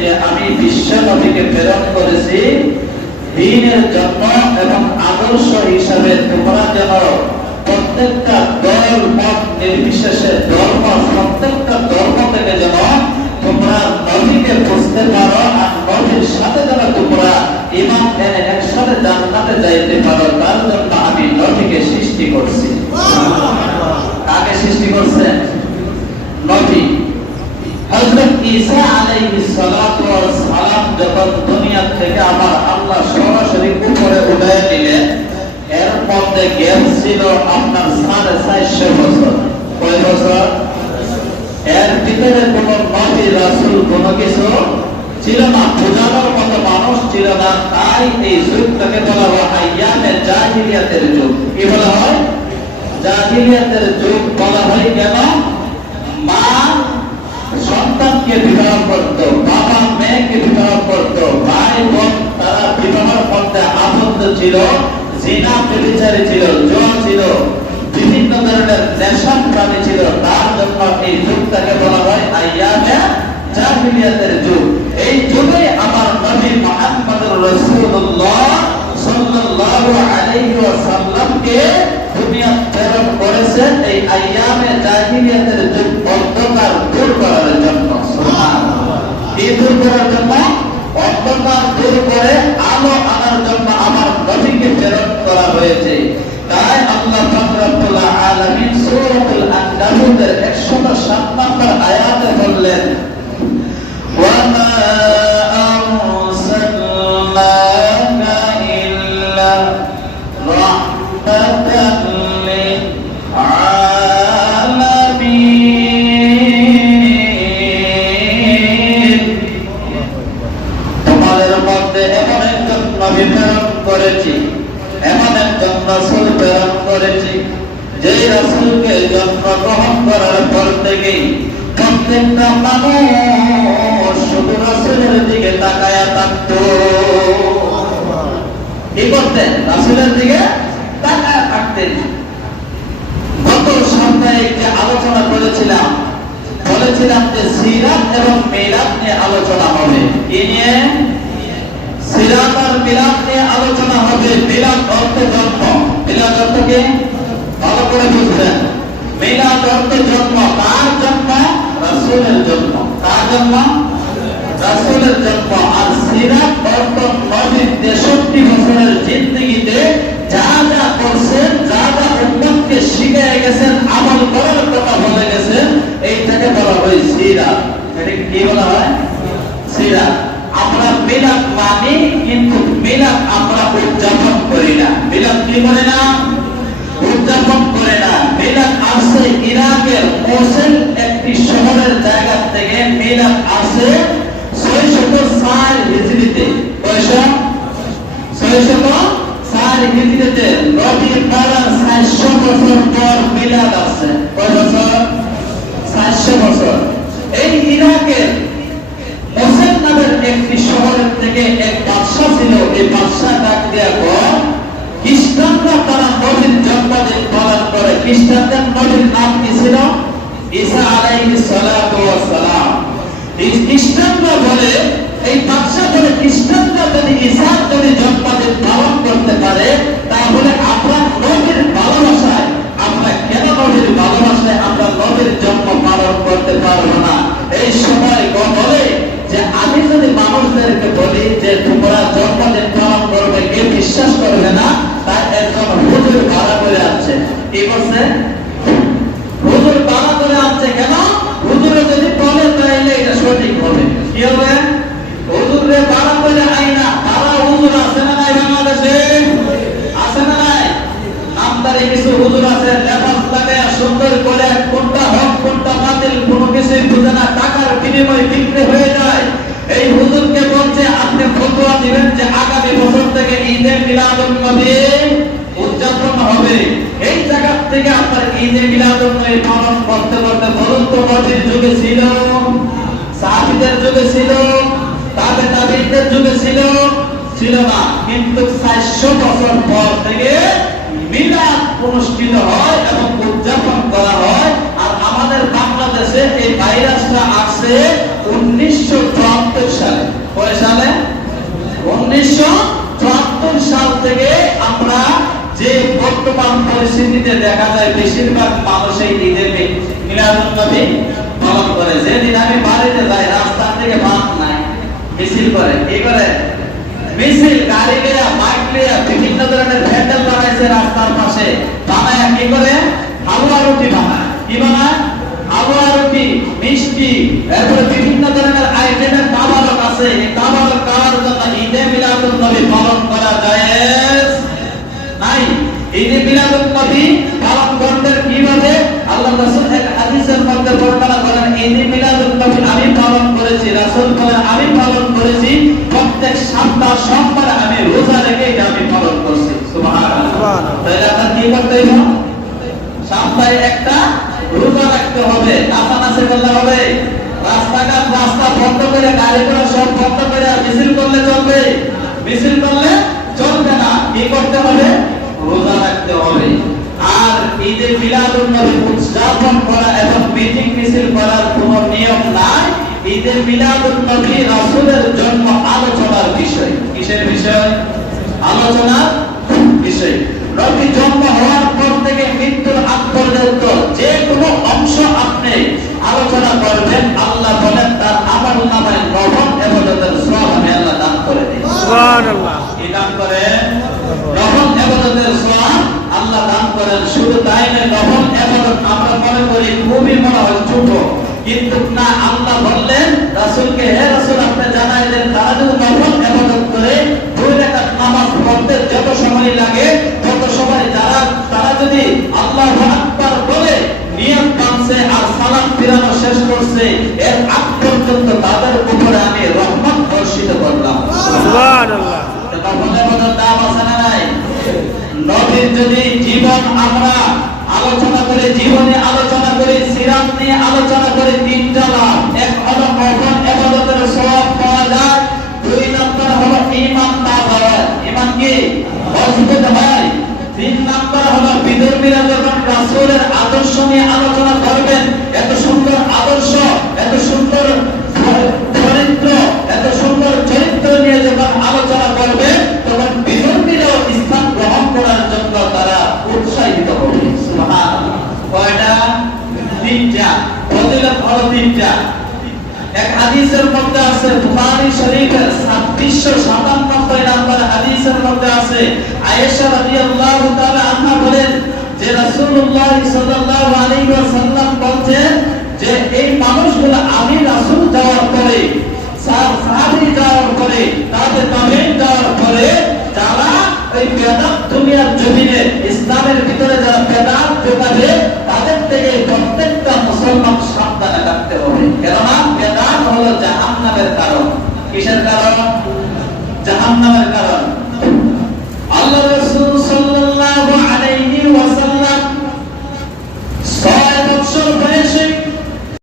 যে আমি বিশ্ব নবীকে প্রেরণ করেছি দ্বীনের জন্য এবং আদর্শ হিসাবে তোমরা যেন প্রত্যেকটা দল মত নির্বিশেষে ধর্ম প্রত্যেকটা ধর্ম থেকে যেন তোমরা নবীকে বুঝতে পারো আর নবীর সাথে যেন তোমরা ঈমান এনে একসাথে জান্নাতে যাইতে পারো, তার জন্য আমি নবীকে সৃষ্টি করছি। কাকে সৃষ্টি করছেন? নবী। হযরত ঈসা আলাইহিস সালাতু ওয়াস সালাম যখন দুনিয়া থেকে আমার আল্লাহ সরাসরি উপরে উঠায় নিলেন, এর মধ্যে গ্যাপ ছিল আপনার 450 বছর। কয় বছর? এর ভিতরে কোন নবী রাসূল কোন কিছু ছিল না, বোঝানোর মতো মানুষ ছিল না। তাই এই যুগটাকে বলা হয় আইয়ামে জাহিলিয়াতের যুগ। কি বলা হয়? জাহিলিয়াতের যুগ বলা হয়। কেন? মা সন্তানকে বিবাহ করত, বাবা মেয়েকে বিবাহ করত, ভাই বোন তারা বিবাহের মধ্যে আবদ্ধ ছিল, জিনা ব্যভিচারী ছিল, জুয়া ছিল, বিভিন্ন ধরনের নেশাপ্রাণী ছিল। তার জন্য এই যুগটাকে বলা হয় আইয়ামে জাহিলিয়াতের যুগ। এই যুগে আমার নবী মুহাম্মদুর রাসূলুল্লাহ সাল্লাল্লাহু আলাইহি ওয়াসাল্লামকে দুনিয়া প্রেরণ করেছেন এই আইয়ামে জাহিলিয়াতের যুগ অন্ধকার দূর করার জন্য। সুবহানাল্লাহ। কি দূর করার জন্য? অন্ধকার দূর করে আলো আনার জন্য আমার নবীকে প্রেরণ করা হয়েছে। তাই আল্লাহ পাক রব্বুল আলামিন সূরাতুল আনকাবুতের 107 নম্বর আয়াতে বললেন, ওয়া মা আরসালনাকা ইল্লা রাহমাতান লিল আলামিন। তোমাদের মধ্যে এমন একজন নবী প্রেরণ করেছি, এমন একজন রাসূল প্রেরণ করেছি, যে রাসূলকে জন্মগ্রহণ করার পর থেকেই প্রত্যেকটা মানুষ শুধু রাসূলের দিকে তাকায়া থাকতো। কি করতেন? রাসূলের দিকে তাকায়া থাকতেন। গত সপ্তাহে একটি আলোচনা করেছিলাম, বলেছিলাম যে সিরাত এবং মিলাদ নিয়ে আলোচনা হবে। কি নিয়ে? সিরাত আর মিলাদ নিয়ে আলোচনা হবে। মিলাদ অর্থ জন্ম। মিলাদ অর্থ কি? ভালো করে বুঝবেন। মিলাদ অর্থ জন্ম। কার জন্ম? রাসূলের জন্ম। কার জন্ম? রাসূলের জন্ম। আর সিরাত অর্থ নবীর 63 বছরের জিন্দেগিতে যা যা করছেন, যা যা উম্মতকে শিখিয়ে গেছেন, আমল করার কথা বলে গেছেন, এইটাকে বলা হয় সিরাত। এটা কি বলা হয়? সিরাত। আমরা মিলাদ মানি, কিন্তু মিলাদ আমরা উদযাপন করি না। মিলাদ কি করে না? উদযাপন করে না। মিলাদ আসছে ইরাকের মোসুল একটি শহরের জায়গা থেকে। মিলাদ আসছে 604 হিজরিতে। কয়শো? 604 হিজরিতে। নবী পাকের 400 বছর পর মিলাদ আসছে। কয় বছর? 400 বছর। এই ইরাকের মোসুল নামের একটি শহরের থেকে এক বাদশা ছিল। এই বাদশা ডাক দেয়া বল, খ্রিস্টানরা তারা নবীর জন্মদিন পালন করে। খ্রিস্টানদের নবীর নাম কি ছিল? ঈসা আলাইহিস সালাতু ওয়াস সালাম। এই খ্রিস্টানরা বলে, এই বাদশা বলে, খ্রিস্টানরা যদি ঈসার যদি জন্মদিন পালন করতে পারে, তাহলে আমরা নবীর ভালোবাসায়, আমরা কেন নবীর ভালোবাসায় আমরা নবীর জন্ম পালন করতে পারবো না? এই সময় বলে যে আমি যদি মানুষদেরকে বলি যে তোমরা জন্মদিন পালন করবে, কেউ বিশ্বাস করবে না। তাই একজন হুজুর ভাড়া করে আসছে। কি করছে? হুজুর ভাড়া করে আসছে। কেন? হুজুরে যদি বলে তাহলে এটা সঠিক হবে। কি হবে? হুজুরে ভাড়া করে আইনা, ভাড়া হুজুর আছে না নাই বাংলাদেশে? আছে না নাই? নামদারি কিছু হুজুর আছে, লেবাস লাগায় সুন্দর করে কোনটা হক কোনটা বাতিল কোনো কিছুই বুঝে না, টাকার বিনিময়ে বিক্রি হয়ে যায়। এই হুজুরকে বলছে আপনি ফতোয়া দিবেন যে আগামী বছর থেকে ঈদে মিলাদুন নবী উদযাপন হবে। এই জায়গা থেকে আপনার ঈদে মিলাদুন নবী পালন করতে করতে বলুন তো নবীর যুগে ছিল, সাহাবীদের যুগে ছিল, তাবেঈদের যুগে ছিল? ছিল না। কিন্তু 400 বছর পর থেকে মিলাদ অনুষ্ঠিত হয় এবং উদযাপন করা হয়। আর আমাদের বাংলাদেশে এই ভাইরাসটা আসছে 1974 কয় সালে? 1974 সাল থেকে আমরা যে বর্তমান পরিস্থিতিতে দেখা যায় বেশিরভাগ মানুষ এই ঈদের মিলাদুন নবী পালন করে। যেদিন আমি বাড়িতে যাই রাস্তা থেকে বাদ নাই, মিছিল করে। কি করে? মিছিল, গাড়ি লিয়া, বাইক লিয়া, বিভিন্ন ধরনের প্যান্ডেল বানাইছে রাস্তার পাশে। বানায় কি করে? হালুয়া রুটি বানায়। কি বানায়? হালুয়া রুটি, মিষ্টি, এরপরে বিভিন্ন ধরনের আইটেমের তাবারক আছে। এই তাবারক খাওয়ার জন্য ঈদে মিলাদুন নবী পালন করা জায়েজ নাই। ঈদে মিলাদুন নবী পালন করতেন কিভাবে? আল্লাহ রাসূল এক হাদিসের মধ্যে বর্ণনা করেন, ঈদে মিলাদুন নবী আমি পালন করেছি। রাসূল বলেন আমি পালন করেছি প্রত্যেক সপ্তাহ সোমবার আমি রোজা রেখে এটা আমি পালন করছি। সুবহানাল্লাহ। তাহলে আপনার কি করতে হবে? সপ্তাহে একটা রোজা রাখতে হবে। নাচানাচি করলে হবে? রাস্তাঘাট রাস্তা বন্ধ করে, গাড়ি ঘোড়া সব বন্ধ করে মিছিল করলে চলবে? মিছিল করলে চলবে না। কি করতে হবে? রোজা রাখতে হবে। আর ঈদে মিলাদুন নবী উদযাপন করা এবং মিটিং মিছিল করার কোনো নিয়ম নাই। ঈদে মিলাদুন নবী রাসূলের জন্ম আলোচনার বিষয়। কিসের বিষয়? আলোচনার বিষয়। নবী জন্ম হওয়ার পর থেকে মৃত্যুর আগ পর্যন্ত যে কোনো অংশ আপনি আলোচনা করবেন, আল্লাহ বলেন তার আমলনামায় নফল ইবাদতের সওয়াব আমি আল্লাহ দান করে দিই। সুবহানাল্লাহ। কি দান করেন? নফল ইবাদতের সওয়াব আল্লাহ দান করেন। শুধু তাই নয়, নফল ইবাদত আমরা মনে করি খুবই মনে হয় ছোট, কিন্তু না, আল্লাহ বললেন রাসূলকে, হে রাসূল আপনি জানাই দেন তারা যদি নফল ইবাদত করে 2 রাকাত নামাজ পড়তে যত সময় লাগে তত সময় তারা যদি আল্লাহু আকবার বলে নিয়ত বানছে আর সালাত ফিরানো শেষ করছে, এর আগ পর্যন্ত তাদের উপরে আমি রহমত বর্ষিত করলাম। সুবহানাল্লাহ। এটা বলে বলে দাম আছে না নাই? নবীর যদি জীবন আমরা আলোচনা করে, জীবনে আলোচনা করে, সিরাত নিয়ে আলোচনা করে, 3টা লাভ। এক হলো নফল ইবাদতের সওয়াব পাওয়া যায়, 2 নাম্বার হলো ঈমান তাজা হয়। ঈমান কি? মজবুত হয়। 3 নাম্বার হলো বিধর্মীরা যখন রাসূলের আদর্শ নিয়ে আলোচনা করবেন, এত সুন্দর আদর্শ, এত সুন্দর চরিত্র, এত সুন্দর চরিত্র নিয়ে যখন আলোচনা করবে, তখন বিধর্মীরাও ইসলাম গ্রহণ করার জন্য তারা উৎসাহিত হবে। সুবহানাল্লাহ। কয়টা? 3টা। ফজিলত হলো 3টা। এক হাদিসের মধ্যে আছে, বুখারী শরীফের 2697 নম্বর হাদিসের মধ্যে আছে, আয়েশা রাদিয়াল্লাহু তাআলা আনহা বলেন যে রাসূলুল্লাহ সাল্লাল্লাহু আলাইহি ওয়াসাল্লাম বলেন যে এই মানুষগুলো আমি রাসূল যাওয়ার পরে, সাহাবী যাওয়ার পরে, তাবেঈন যাওয়ার পরে যারা এই বেদাত দুনিয়ার জমিনে ইসলামের ভিতরে যারা বেদাত ঢোকাবে, তাদের থেকে প্রত্যেকটা মুসলমান সাবধানে থাকতে হবে। কেননা বেদাত হলো জাহান্নামের কারণ। কিসের কারণ? জাহান্নামের কারণ।